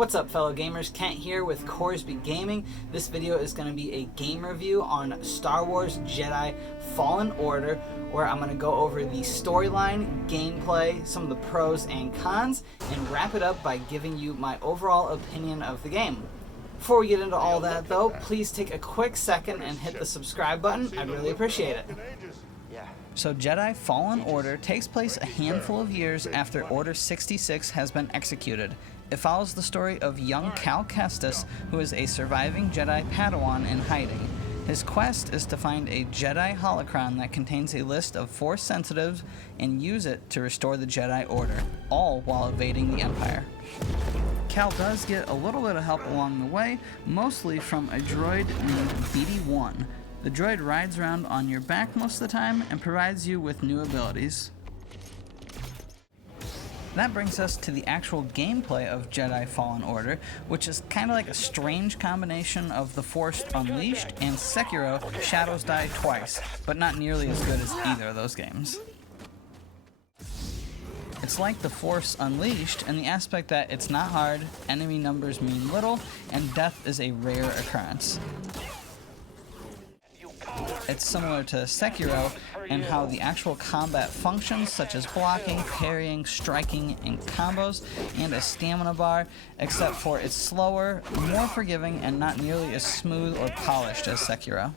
What's up, fellow gamers? Kent here with Coresby Gaming. This video is going to be a game review on Star Wars Jedi Fallen Order, where I'm going to go over the storyline, gameplay, some of the pros and cons, and wrap it up by giving you my overall opinion of the game. Before we get into all that though, please take a quick second and hit the subscribe button. I'd really appreciate it. So Jedi Fallen Order takes place a handful of years after Order 66 has been executed. It follows the story of young Cal Kestis, who is a surviving Jedi Padawan in hiding. His quest is to find a Jedi holocron that contains a list of Force sensitives and use it to restore the Jedi Order, all while evading the Empire. Cal does get a little bit of help along the way, mostly from a droid named BD-1. The droid rides around on your back most of the time and provides you with new abilities. That brings us to the actual gameplay of Jedi Fallen Order, which is kind of like a strange combination of The Force Unleashed and Sekiro: Shadows Die Twice, but not nearly as good as either of those games. It's like The Force Unleashed in the aspect that it's not hard, enemy numbers mean little, and death is a rare occurrence. It's similar to Sekiro in how the actual combat functions, such as blocking, parrying, striking, and combos, and a stamina bar, except for it's slower, more forgiving, and not nearly as smooth or polished as Sekiro.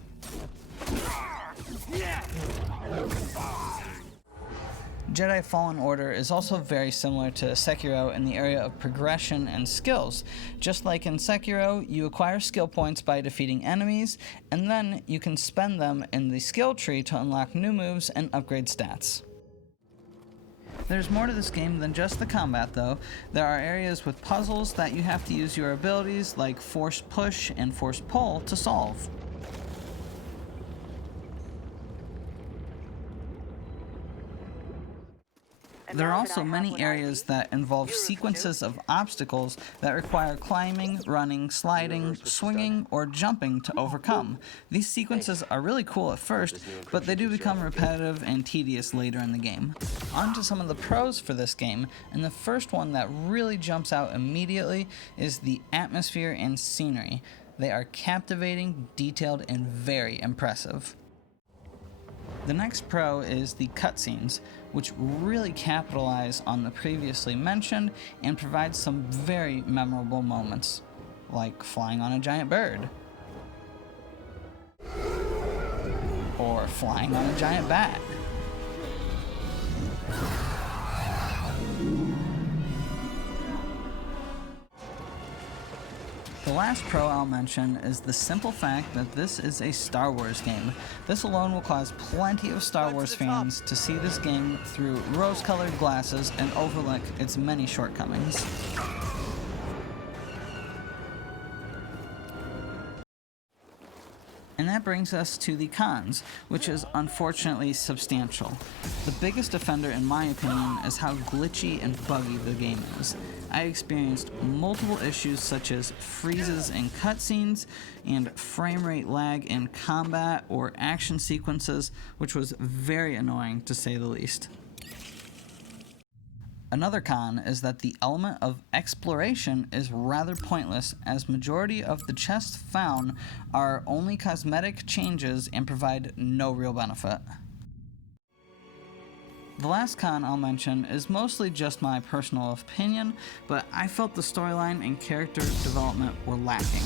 Jedi Fallen Order is also very similar to Sekiro in the area of progression and skills. Just like in Sekiro, you acquire skill points by defeating enemies, and then you can spend them in the skill tree to unlock new moves and upgrade stats. There's more to this game than just the combat though. There are areas with puzzles that you have to use your abilities like Force Push and Force Pull to solve. There are also many areas that involve sequences of obstacles that require climbing, running, sliding, swinging, or jumping to overcome. These sequences are really cool at first, but they do become repetitive and tedious later in the game. On to some of the pros for this game, and the first one that really jumps out immediately is the atmosphere and scenery. They are captivating, detailed, and very impressive. The next pro is the cutscenes, which really capitalize on the previously mentioned and provide some very memorable moments, like flying on a giant bird, or flying on a giant bat. The last pro I'll mention is the simple fact that this is a Star Wars game. This alone will cause plenty of Star Wars fans to see this game through rose-colored glasses and overlook its many shortcomings. And that brings us to the cons, which is unfortunately substantial. The biggest offender in my opinion is how glitchy and buggy the game is. I experienced multiple issues such as freezes in cutscenes and frame rate lag in combat or action sequences, which was very annoying to say the least. Another con is that the element of exploration is rather pointless, as majority of the chests found are only cosmetic changes and provide no real benefit. The last con I'll mention is mostly just my personal opinion, but I felt the storyline and character development were lacking.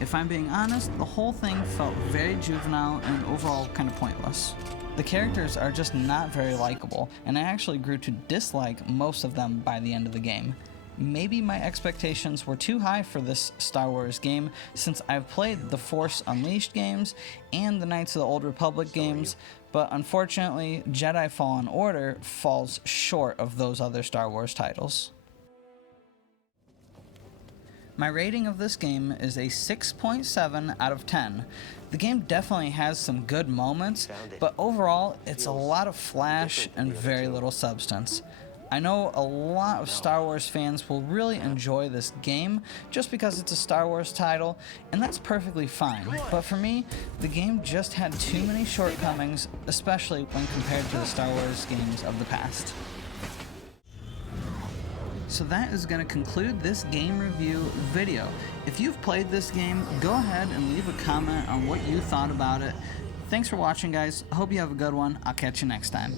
If I'm being honest, the whole thing felt very juvenile and overall kind of pointless. The characters are just not very likable, and I actually grew to dislike most of them by the end of the game. Maybe my expectations were too high for this Star Wars game, since I've played the Force Unleashed games and the Knights of the Old Republic games, but unfortunately, Jedi Fallen Order falls short of those other Star Wars titles. My rating of this game is a 6.7 out of 10. The game definitely has some good moments, but overall it's a lot of flash and very little substance. I know a lot of Star Wars fans will really enjoy this game just because it's a Star Wars title, and that's perfectly fine. But for me, the game just had too many shortcomings, especially when compared to the Star Wars games of the past. so that is going to conclude this game review video. If you've played this game, go ahead and leave a comment on what you thought about it. Thanks for watching, guys. I hope you have a good one. I'll catch you next time.